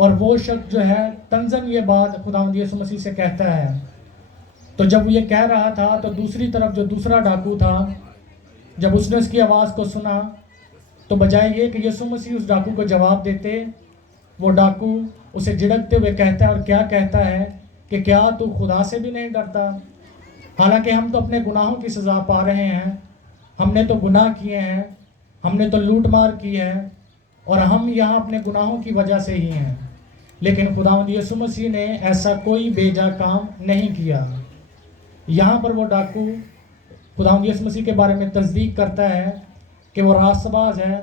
اور وہ شخص جو ہے تنزن یہ بات خداوند یسوع مسیح سے کہتا ہے. تو جب یہ کہہ رہا تھا تو دوسری طرف جو دوسرا ڈاکو تھا, جب اس نے اس کی آواز کو سنا تو بجائے یہ کہ یسوع مسیح اس ڈاکو کو جواب دیتے, وہ ڈاکو اسے جھڑکتے ہوئے کہتا ہے, اور کیا کہتا ہے کہ کیا تو خدا سے بھی نہیں ڈرتا؟ حالانکہ ہم تو اپنے گناہوں کی سزا پا رہے ہیں, ہم نے تو گناہ کیے ہیں, ہم نے تو لوٹ مار کی ہے, اور ہم یہاں اپنے گناہوں کی وجہ سے ہی ہیں. لیکن خداوند یسوع مسیح نے ایسا کوئی بیجا کام نہیں کیا. یہاں پر وہ ڈاکو خداوند یسوع مسیح کے بارے میں تصدیق کرتا ہے کہ وہ راست باز ہے,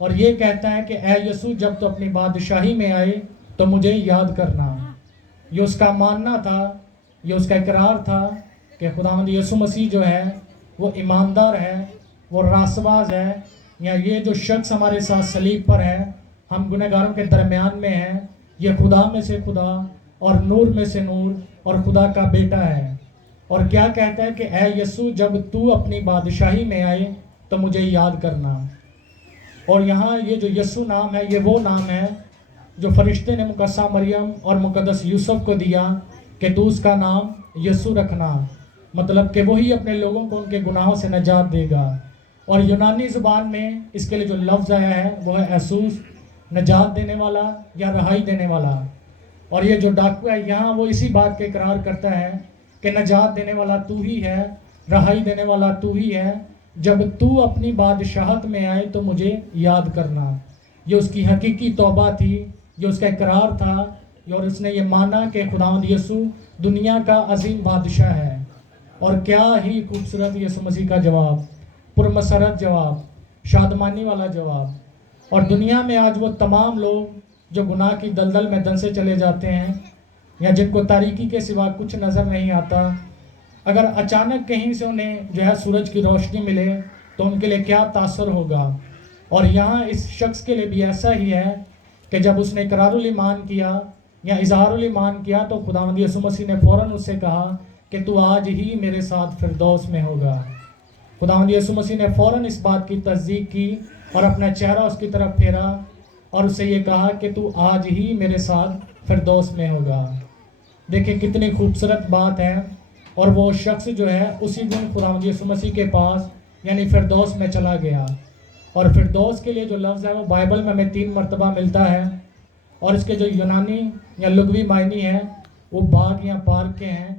اور یہ کہتا ہے کہ اے یسوع, جب تو اپنی بادشاہی میں آئے تو مجھے یاد کرنا. یہ اس کا ماننا تھا, یہ اس کا اقرار تھا کہ خداوند یسوع مسیح جو ہے وہ ایماندار ہے, وہ راست باز ہے, یا یہ جو شخص ہمارے ساتھ صلیب پر ہے, ہم گنہگاروں کے درمیان میں ہیں, یہ خدا میں سے خدا اور نور میں سے نور اور خدا کا بیٹا ہے. اور کیا کہتا ہے کہ اے یسوع, جب تو اپنی بادشاہی میں آئے تو مجھے یاد کرنا. اور یہاں یہ جو یسوع نام ہے, یہ وہ نام ہے جو فرشتے نے مقدسہ مریم اور مقدس یوسف کو دیا کہ تو اس کا نام یسوع رکھنا, مطلب کہ وہی اپنے لوگوں کو ان کے گناہوں سے نجات دے گا. اور یونانی زبان میں اس کے لیے جو لفظ آیا ہے وہ ہے ایسوس, نجات دینے والا یا رہائی دینے والا. اور یہ جو ڈاکو ہے یہاں وہ اسی بات کے اقرار کرتا ہے کہ نجات دینے والا تو ہی ہے, رہائی دینے والا تو ہی ہے, جب تو اپنی بادشاہت میں آئے تو مجھے یاد کرنا. یہ اس کی حقیقی توبہ تھی, یہ اس کا اقرار تھا, اور اس نے یہ مانا کہ خداوند یسوع دنیا کا عظیم بادشاہ ہے. اور کیا ہی خوبصورت یسوع مسیح کا جواب, پرمسرت جواب, شادمانی والا جواب. اور دنیا میں آج وہ تمام لوگ جو گناہ کی دلدل میں دنسے چلے جاتے ہیں, یا جن کو تاریکی کے سوا کچھ نظر نہیں آتا, اگر اچانک کہیں سے انہیں جو ہے سورج کی روشنی ملے تو ان کے لیے کیا تاثر ہوگا. اور یہاں اس شخص کے لیے بھی ایسا ہی ہے کہ جب اس نے اقرار الایمان کیا یا اظہار الایمان کیا تو خداوند یسوع مسیح نے فوراً اس سے کہا کہ تو آج ہی میرے ساتھ فردوس میں ہوگا. خداوند یسوع مسیح نے فوراً اس بات کی تصدیق کی اور اپنا چہرہ اس کی طرف پھیرا اور اسے یہ کہا کہ تو آج ہی میرے ساتھ فردوس میں ہوگا. دیکھیں کتنی خوبصورت بات ہے. اور وہ شخص جو ہے اسی دن خداوند یسوع مسیح کے پاس یعنی فردوس میں چلا گیا. اور فردوس کے لیے جو لفظ ہے وہ بائبل میں ہمیں 3 مرتبہ ملتا ہے, اور اس کے جو یونانی یا لغوی معنی ہیں وہ باغ یا پارک کے ہیں.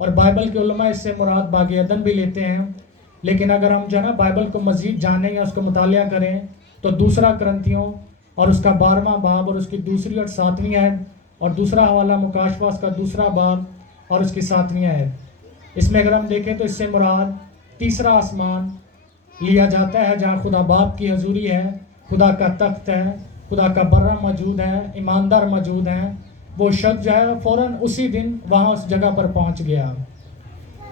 اور بائبل کے علماء اس سے مراد باغ عدن بھی لیتے ہیں. لیکن اگر ہم جو ہے نا بائبل کو مزید جانیں یا اس کو مطالعہ کریں تو دوسرا کرنتھیوں اور اس کا 12واں باب اور اس کی 2 اور 7ویں آیت, اور دوسرا حوالہ مکاشفہ اس کا 2 باب اور اس کی 7ویں آیت, اس میں اگر ہم دیکھیں تو اس سے مراد تیسرا آسمان لیا جاتا ہے جہاں خدا باپ کی حضوری ہے, خدا کا تخت ہے, خدا کا برہ موجود ہے, ایماندار موجود ہیں. وہ شخص جو ہے فوراً اسی دن وہاں اس جگہ پر پہنچ گیا.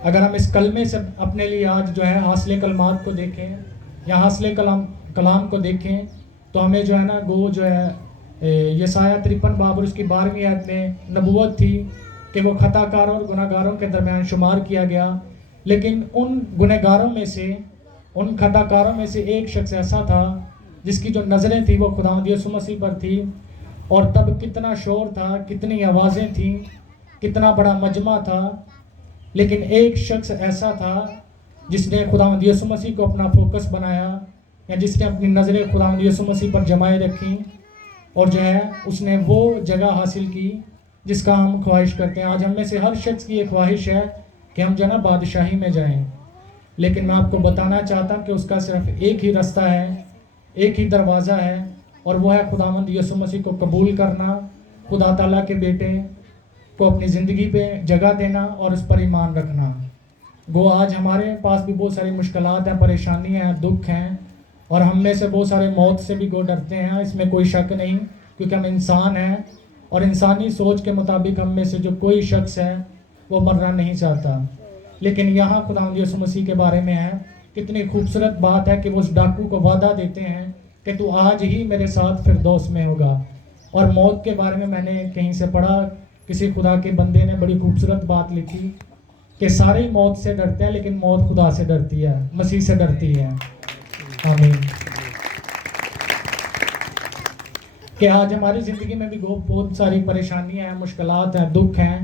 اگر ہم اس کلمے سے اپنے لیے آج جو ہے حاصل کلمات کو دیکھیں یا حاصل کلام کو دیکھیں تو ہمیں جو ہے نا گو جو ہے یسایہ 53 باب اور اس کی 12ویں آیت میں نبوت تھی کہ وہ خطا کاروں اور گناہ گاروں کے درمیان شمار کیا گیا. لیکن ان گناہ گاروں میں سے, ان خطا کاروں میں سے ایک شخص ایسا تھا جس کی جو نظریں تھیں وہ خداوند یسوع مسیح پر تھی. اور تب کتنا شور تھا, کتنی آوازیں تھیں, کتنا بڑا مجمع تھا, لیکن ایک شخص ایسا تھا جس نے خداوند یسوع مسیح کو اپنا فوکس بنایا, یا جس نے اپنی نظریں خداوند یسوع مسیح پر جمائے رکھیں, اور جو ہے اس نے وہ جگہ حاصل کی جس کا ہم خواہش کرتے ہیں. آج ہم میں سے ہر شخص کی یہ خواہش ہے کہ ہم جو ہے نا بادشاہی میں جائیں. لیکن میں آپ کو بتانا چاہتا ہوں کہ اس کا صرف ایک ہی رستہ ہے, ایک ہی دروازہ ہے, اور وہ ہے خداوند یسوع مسیح کو قبول کرنا, خدا تعالیٰ کے بیٹے کو اپنی زندگی پہ جگہ دینا اور اس پر ایمان رکھنا. گو آج ہمارے پاس بھی بہت ساری مشکلات ہیں, پریشانیاں ہیں, دکھ ہیں, اور ہم میں سے بہت سارے موت سے بھی گو ڈرتے ہیں, اس میں کوئی شک نہیں, کیونکہ ہم انسان ہیں اور انسانی سوچ کے مطابق ہم میں سے جو کوئی شخص ہے وہ مرنا نہیں چاہتا. لیکن یہاں خداوند یسوع مسیح کے بارے میں ہے, کتنی خوبصورت بات ہے کہ وہ اس ڈاکو کو وعدہ دیتے ہیں کہ تو آج ہی میرے ساتھ فردوس میں ہوگا. اور موت کے بارے میں نے کہیں سے پڑھا, کسی خدا کے بندے نے بڑی خوبصورت بات لکھی کہ سارے موت سے ڈرتے ہیں لیکن موت خدا سے ڈرتی ہے, مسیح سے ڈرتی ہے. آمین. کہ آج ہماری زندگی میں بھی بہت ساری پریشانیاں ہیں، مشکلات ہیں، دکھ ہیں،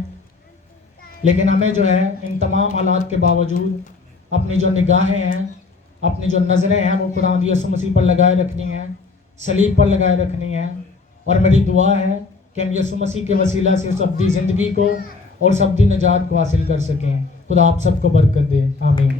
لیکن ہمیں جو ہے ان تمام حالات کے باوجود اپنی جو نگاہیں ہیں، اپنی جو نظریں ہیں، وہ خداوند یسوع مسیح پر لگائے رکھنی ہیں، صلیب پر لگائے رکھنی ہیں. اور میری دعا ہے کہ ہم یسوع مسیح کے وسیلہ سے اس ابدی زندگی کو اور اس ابدی نجات کو حاصل کر سکیں. خدا آپ سب کو برکت دے. آمین.